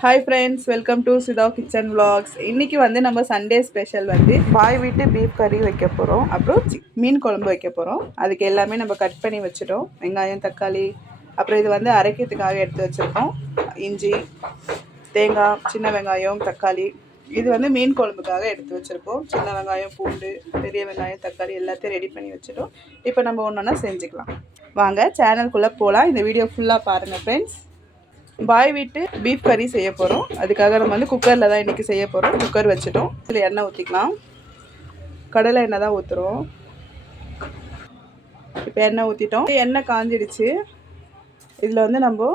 Hi friends, welcome to Sitha kitchen vlogs. இன்றைக்கி வந்து நம்ம சண்டே ஸ்பெஷல் வந்து பாய் வீட்டு பீஃப் கறி வைக்க போகிறோம். அப்புறம் மீன் குழம்பு வைக்க போகிறோம். அதுக்கு எல்லாமே நம்ம கட் பண்ணி வச்சுட்டோம். வெங்காயம், தக்காளி, அப்புறம் இது வந்து அரைக்கிறதுக்காக எடுத்து வச்சுருக்கோம். இஞ்சி, தேங்காய், சின்ன வெங்காயம், தக்காளி. இது வந்து மீன் குழம்புக்காக எடுத்து வச்சுருக்கோம். சின்ன வெங்காயம், பூண்டு, பெரிய வெங்காயம், தக்காளி எல்லாத்தையும் ரெடி பண்ணி வச்சுட்டோம். இப்போ நம்ம ஒன்று ஒன்றா செஞ்சுக்கலாம். வாங்க சேனலுக்குள்ளே போகலாம். இந்த வீடியோ ஃபுல்லாக பாருங்கள் ஃப்ரெண்ட்ஸ். பாய் வீட்டு பீஃப் கறி செய்ய போகிறோம். அதுக்காக நம்ம வந்து குக்கரில் தான் இன்றைக்கி செய்ய போகிறோம். குக்கர் வச்சுட்டோம். இதில் எண்ணெய் ஊற்றிக்கலாம். கடலை எண்ணெய் தான் ஊற்றுறோம். இப்போ எண்ணெய் ஊற்றிட்டோம். எண்ணெய் காஞ்சிடுச்சு. இதில் வந்து நம்ம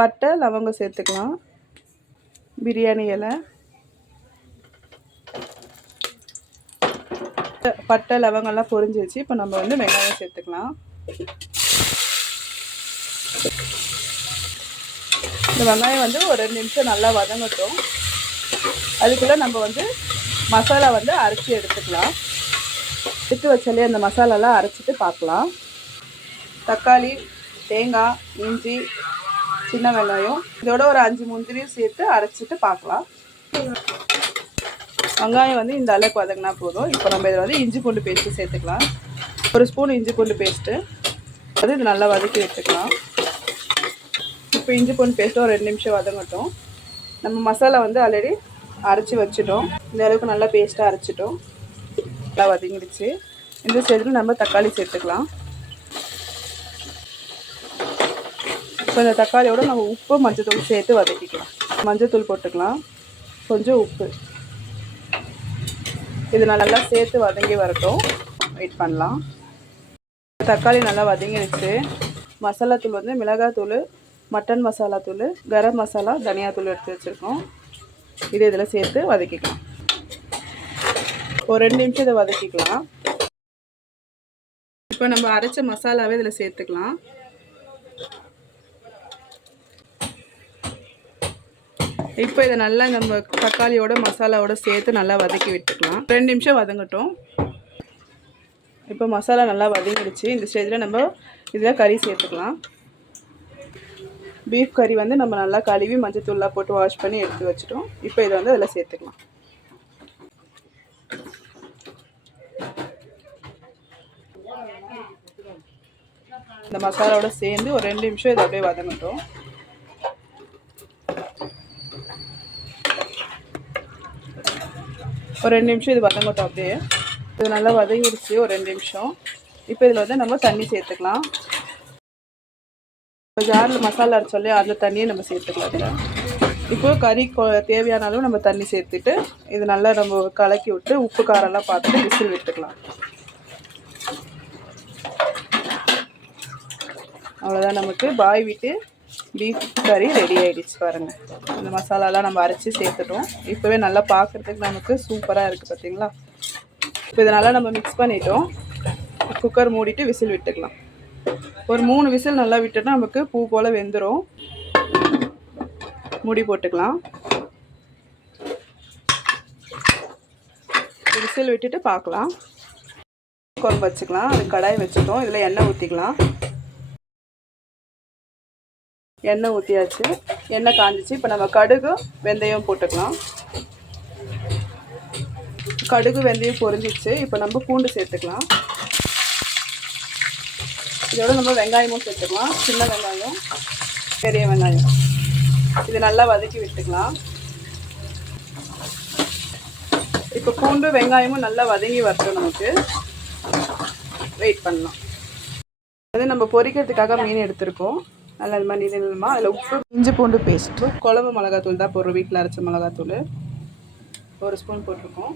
பட்டை, லவங்கம் சேர்த்துக்கலாம். பிரியாணி இலை, பட்டை, லவங்கம்லாம் பொரிஞ்சிடுச்சு. இப்போ நம்ம வந்து வெங்காயம் சேர்த்துக்கலாம். இந்த வெங்காயம் வந்து ஒரு 2 நிமிஷம் நல்லா வதங்கட்டும். அதுக்குள்ளே நம்ம வந்து மசாலா வந்து அரைச்சி எடுத்துக்கலாம். எடுத்து வச்சாலே அந்த மசாலாலாம் அரைச்சிட்டு பார்க்கலாம். தக்காளி, தேங்காய், இஞ்சி, சின்ன வெங்காயம், இதோட ஒரு 5 முந்திரியும் சேர்த்து அரைச்சிட்டு பார்க்கலாம். வெங்காயம் வந்து இந்த அளவுக்கு வதங்கினா போதும். இப்போ நம்ம இதில் வந்து இஞ்சி பூண்டு பேஸ்ட்டு சேர்த்துக்கலாம். 1 ஸ்பூன் இஞ்சி பூண்டு பேஸ்ட்டு அது இது நல்லா வதக்கி வச்சுக்கலாம். இப்போ இஞ்சி பூண்டு பேஸ்ட்டு ஒரு 2 நிமிஷம் வதங்கட்டும். நம்ம மசாலா வந்து ஆல்ரெடி அரைச்சி வச்சுட்டோம். இந்த அளவுக்கு நல்லா பேஸ்ட்டாக அரைச்சிட்டோம். நல்லா வதங்கிடுச்சு. இந்த ஸ்டேஜில் நம்ம தக்காளி சேர்த்துக்கலாம். இப்போ இந்த தக்காளியோட நம்ம உப்பு, மஞ்சத்தூள் சேர்த்து வதக்கிக்கலாம். மஞ்சத்தூள் போட்டுக்கலாம், கொஞ்சம் உப்பு. இது நல்லா சேர்த்து வதங்கி வரட்டும். வெயிட் பண்ணலாம். தக்காளி நல்லா வதங்கிடுச்சு. மசாலாத்தூள் வந்து மிளகாத்தூள், மட்டன் மசாலா தூள், கரம் மசாலா, தனியாத்தூள் எடுத்து வச்சுருக்கோம். இதில் சேர்த்து வதக்கிக்கலாம். ஒரு 2 நிமிஷம் இதை வதக்கிக்கலாம். இப்போ நம்ம அரைச்ச மசாலாவே இதில் சேர்த்துக்கலாம். இப்போ இதை நல்லா நம்ம தக்காளியோட மசாலாவோட சேர்த்து நல்லா வதக்கி விட்டுக்கலாம். 2 நிமிஷம் வதங்கட்டும். இப்போ மசாலா நல்லா வதங்கிடுச்சு. இந்த ஸ்டேஜில் நம்ம இதில் கறி சேர்த்துக்கலாம். பீஃப் கறி வந்து நம்ம நல்லா கழுவி மஞ்சத்தூள்லாம் போட்டு வாஷ் பண்ணி எடுத்து வச்சுட்டோம். இப்போ இதை வந்து அதில் சேர்த்துக்கலாம். இந்த மசாலாவோட சேர்ந்து ஒரு 2 நிமிஷம் இதை அப்படியே வதங்கட்டும். ஒரு 2 நிமிஷம் இது வதங்கட்டும். அப்படியே இது நல்லா வதங்கிடுச்சு. ஒரு 2 நிமிஷம். இப்போ இதில் வந்து நம்ம தண்ணி சேர்த்துக்கலாம். ஜாரில் மசாலா அரைச்சோல்லையே அந்த தண்ணியை நம்ம சேர்த்துக்கலாம். இப்போ கறி தேவையான அளவு நம்ம தண்ணி சேர்த்துட்டு இது நல்லா நம்ம கலக்கி விட்டு உப்பு காரெல்லாம் பார்த்துட்டு விசில் விட்டுக்கலாம். அவ்வளோதான், நமக்கு பாய் வீட்டு பீஃப் கறி ரெடி ஆகிடுச்சு. பாருங்கள், இந்த மசாலாலாம் நம்ம அரைச்சி சேர்த்துட்டோம். இப்போவே நல்லா பார்க்குறதுக்கு நமக்கு சூப்பராக இருக்குது பார்த்தீங்களா. இப்போ இதை நல்லா நம்ம மிக்ஸ் பண்ணிட்டோம். குக்கர் மூடிட்டு விசில் விட்டுக்கலாம். ஒரு 3 விசில் நல்லா விட்டுட்டா நமக்கு பூ போல் வெந்துடும். மூடி போட்டுக்கலாம். விசில் விட்டுட்டு பார்க்கலாம். குழம்பு வச்சுக்கலாம். அது கடாய் வச்சுட்டோம். இதில் எண்ணெய் ஊற்றிக்கலாம். எண்ணெய் ஊற்றியாச்சு. எண்ணெய் காஞ்சிச்சு. இப்போ நம்ம கடுகு, வெந்தயம் போட்டுக்கலாம். கடுகு, வெந்தயம் பொரிஞ்சிச்சு. இப்போ நம்ம பூண்டு சேர்த்துக்கலாம். இதோட நம்ம வெங்காயமும் சேர்த்துக்கலாம். சின்ன வெங்காயம், பெரிய வெங்காயம். இது நல்லா வதக்கி விட்டுக்கலாம். இப்போ பூண்டு, வெங்காயமும் நல்லா வதங்கி வரட்டும். நமக்கு வெயிட் பண்ணலாம். அது நம்ம பொரிக்கிறதுக்காக மீன் எடுத்துருக்கோம். நல்லா இது மாதிரி நீளமாக அதில் உப்பு, இஞ்சி பூண்டு பேஸ்ட்டு, குழம்பு மிளகாத்தூள் தான் போடுறோம். வீட்டில் அரைச்ச மிளகாத்தூள் 1 ஸ்பூன் போட்டிருக்கோம்.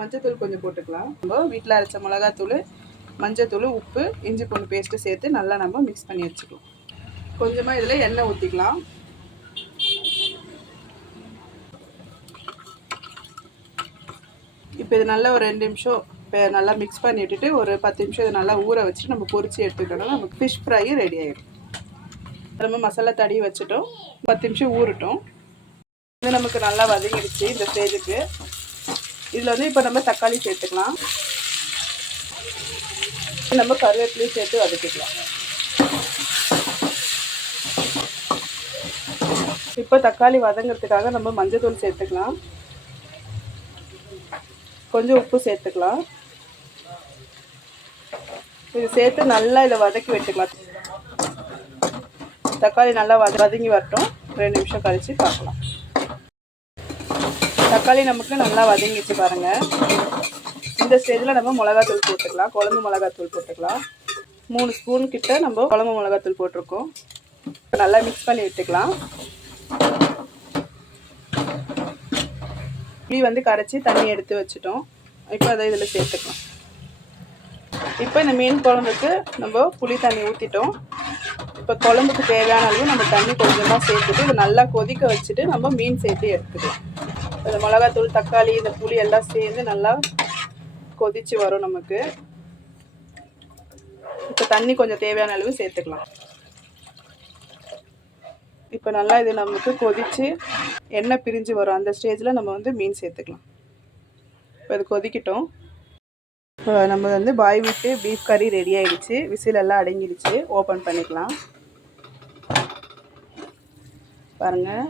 மஞ்சத்தூள் கொஞ்சம் போட்டுக்கலாம். நம்ம வீட்டில் அரைச்ச மிளகாத்தூள், மஞ்சத்தூள், உப்பு, இஞ்சி பூண்டு பேஸ்ட்டு சேர்த்து நல்லா நம்ம மிக்ஸ் பண்ணி வச்சுக்கலாம். கொஞ்சமாக இதில் எண்ணெய் ஊற்றிக்கலாம். இப்போ இது நல்லா ஒரு 2 நிமிஷம் நல்லா மிக்ஸ் பண்ணி விட்டுட்டு ஒரு 10 நிமிஷம் இதை நல்லா ஊற வச்சுட்டு நம்ம பொரிச்சு எடுத்துக்கிட்டோம்னா நமக்கு ஃபிஷ் ஃப்ரை ரெடி ஆகிடும். நம்ம மசாலா தடவி வச்சுட்டோம். 10 நிமிஷம் ஊறட்டும். இது நமக்கு நல்லா வதங்கிடுச்சு. இந்த ஸ்டேஜுக்கு இதில் வந்து இப்போ நம்ம தக்காளி சேர்த்துக்கலாம். நம்ம கருவேப்பிலையும் சேர்த்து வதக்கிக்கலாம். இப்போ தக்காளி வதங்கிறதுக்காக நம்ம மஞ்சள் தூள் சேர்த்துக்கலாம், கொஞ்சம் உப்பு சேர்த்துக்கலாம். இது சேர்த்து நல்லா இதை வதக்கி விட்டுக்கலாம். தக்காளி நல்லா வதங்கி வரட்டும். 2 நிமிஷம் கழித்து பார்க்கலாம். தக்காளி நமக்கு நல்லா வதங்கிச்சு பாருங்கள். இந்த ஸ்டேஜில் நம்ம மிளகாத்தூள் போட்டுக்கலாம், குழம்பு மிளகாத்தூள் போட்டுக்கலாம். 3 ஸ்பூன் கிட்ட நம்ம குழம்பு மிளகாத்தூள் போட்டிருக்கோம். நல்லா மிக்ஸ் பண்ணி விட்டுக்கலாம். புளி வந்து கரைச்சி தண்ணி எடுத்து வச்சுட்டோம். இப்போ அதை இதில் சேர்த்துக்கலாம். இப்போ இந்த மீன் குழம்புக்கு நம்ம புளி தண்ணி ஊற்றிட்டோம். இப்போ குழம்புக்கு தேவையான அளவு நம்ம தண்ணி கொஞ்சமாக சேர்த்துட்டு இதை நல்லா கொதிக்க வச்சுட்டு நம்ம மீன் சேர்த்து எடுத்துக்கலாம். இந்த மிளகாத்தூள், தக்காளி, இந்த புளி எல்லாம் சேர்ந்து நல்லா கொதிச்சு வரும் நமக்கு. இப்போ தண்ணி கொஞ்சம் தேவையான அளவு சேர்த்துக்கலாம். இப்போ நல்லா இது நமக்கு கொதித்து எண்ணெய் பிரிஞ்சு வரும். அந்த ஸ்டேஜில் நம்ம வந்து மீன் சேர்த்துக்கலாம். இப்போ இது கொதிக்கிட்டோம். இப்போ நம்ம வந்து பாய் வீட்டு பீஃப் கறி ரெடி ஆகிடுச்சு. விசில் எல்லாம் அடங்கிடுச்சு. ஓப்பன் பண்ணிக்கலாம். பாருங்கள்,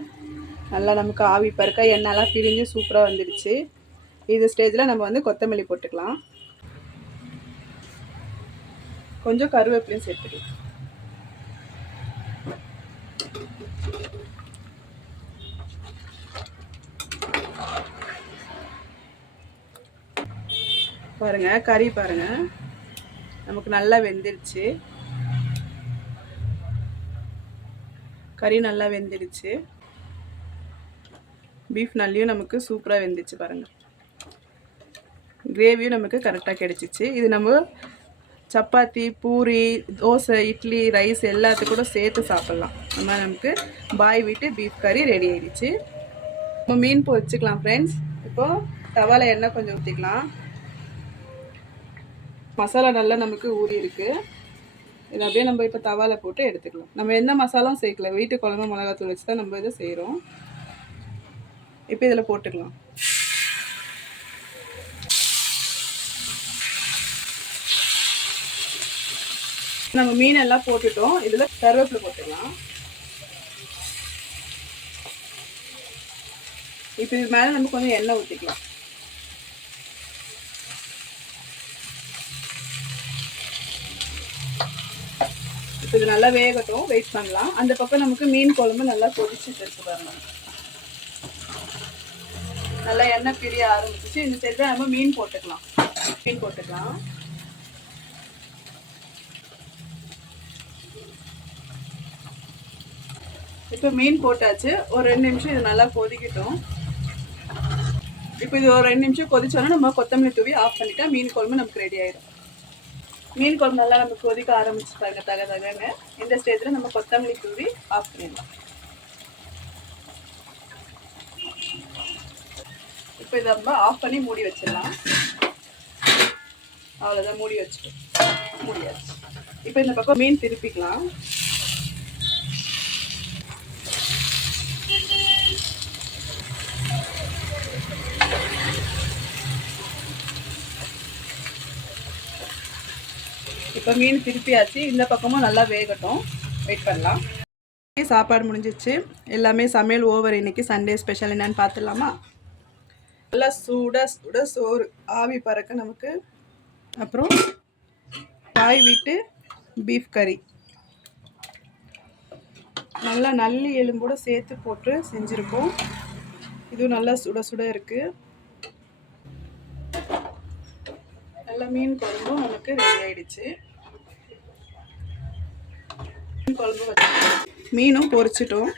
நல்லா நமக்கு ஆவி பறக்க எண்ணெய்லாம் பிரிஞ்சு சூப்பராக வந்துடுச்சு. இது ஸ்டேஜில் நம்ம வந்து கொத்தமல்லி போட்டுக்கலாம், கொஞ்சம் கருவேப்பிலையும் சேர்த்துக்கலாம். பாருங்கள், கறி பாருங்கள் நமக்கு நல்லா வெந்துடுச்சு. கறி நல்லா வெந்துடுச்சு. பீஃப் நல்லியும் நமக்கு சூப்பராக வெந்துச்சு பாருங்கள். கிரேவியும் நமக்கு கரெக்டாக கிடச்சிச்சு. இது நம்ம சப்பாத்தி, பூரி, தோசை, இட்லி, ரைஸ் எல்லாத்துக்கும் கூட சேர்த்து சாப்பிட்லாம். அந்த மாதிரி நமக்கு பாய் வீட்டு பீஃப் கறி ரெடி ஆகிடுச்சு. நம்ம மீன் பொரிச்சுக்கலாம் ஃப்ரெண்ட்ஸ். இப்போது தவாவில் எண்ணெய் கொஞ்சம் ஊற்றிக்கலாம். மசாலா நல்லா நமக்கு ஊறி இருக்குது. இதை அப்படியே நம்ம இப்போ தவாவில் போட்டு எடுத்துக்கலாம். நம்ம எந்த மசாலாவும் சேர்க்கல, வீட்டு குழம்பு மிளகாத்தூள் வச்சு தான் நம்ம இதை செய்கிறோம். இப்போ இதில் போட்டுக்கலாம். நம்ம மீன் எல்லாம் போட்டுட்டோம். இதில் கருவேப்பிலை போட்டுக்கலாம். இப்போ இது மேலே நம்ம கொஞ்சம் எண்ணெய் ஊற்றிக்கலாம். இப்போ இது நல்லா வேகட்டும், வெயிட் பண்ணலாம். அந்த பக்கம் நமக்கு மீன் குழம்பு நல்லா கொதிச்சுட்டு இருக்கு பாருங்க. நல்லா எண்ணெய் பிரிய ஆரம்பிச்சிச்சு. இந்த சைடு நம்ம மீன் போட்டுக்கலாம். மீன் போட்டுக்கலாம். இப்போ மீன் போட்டாச்சு. ஒரு 2 நிமிஷம் இது நல்லா கொதிக்கட்டும். இப்போ இது ஒரு 2 நிமிஷம் கொதிச்சோன்னா நம்ம கொத்தமல்லி தூவி ஆஃப் பண்ணிட்டா மீன் குழம்பு நமக்கு ரெடி ஆயிடும். மீன் குழம்பு நல்லா நமக்கு கொதிக்க ஆரம்பிச்சு பாருங்க, தகன்னு. இந்த ஸ்டேஜில் நம்ம கொத்தமல்லி தூவி ஆஃப் பண்ணிடலாம். இப்போ இதை நம்ம ஆஃப் பண்ணி மூடி வச்சிடலாம். அவ்வளோதான், மூடி வச்சுட்டோம். மூடியாச்சு. இப்போ இந்த பக்கம் மீன் திருப்பிக்கலாம். இப்போ மீன் திருப்பியாச்சு. இந்த பக்கமும் நல்லா வேகட்டும், வெயிட் பண்ணலாம். சாப்பாடு முடிஞ்சிச்சு. எல்லாமே சமையல் ஓவர். இன்னைக்கு சண்டே ஸ்பெஷல் என்னன்னு பார்த்துடலாமா? நல்லா சூட சுட சோறு ஆவி பறக்க நமக்கு. அப்புறம் பாய் வீட்டு பீஃப் கறி நல்லா நல்லி எலும்போட சேர்த்து போட்டு செஞ்சுருக்கோம். இதுவும் நல்லா சுட சுட இருக்குது. நல்லா மீன் குழம்பும் நமக்கு ரெடி ஆயிடுச்சு. மீன் குழம்பு வச்சு மீனும் பொரிச்சிட்டோம்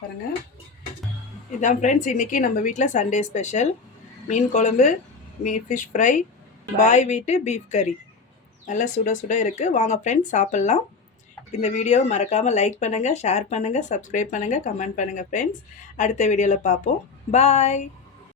பாருங்க. இதான் ஃப்ரெண்ட்ஸ் இன்றைக்கி நம்ம வீட்டில் சண்டே ஸ்பெஷல். மீன் குழம்பு, ஃபிஷ் ஃப்ரை, பாய் வீட்டு பீஃப் கறி நல்லா சுட சுட இருக்குது. வாங்க ஃப்ரெண்ட்ஸ் சாப்பிட்லாம். இந்த வீடியோவை மறக்காமல் லைக் பண்ணுங்கள், ஷேர் பண்ணுங்கள், சப்ஸ்கிரைப் பண்ணுங்கள், கமெண்ட் பண்ணுங்கள் ஃப்ரெண்ட்ஸ். அடுத்த வீடியோவில் பார்ப்போம். பாய்.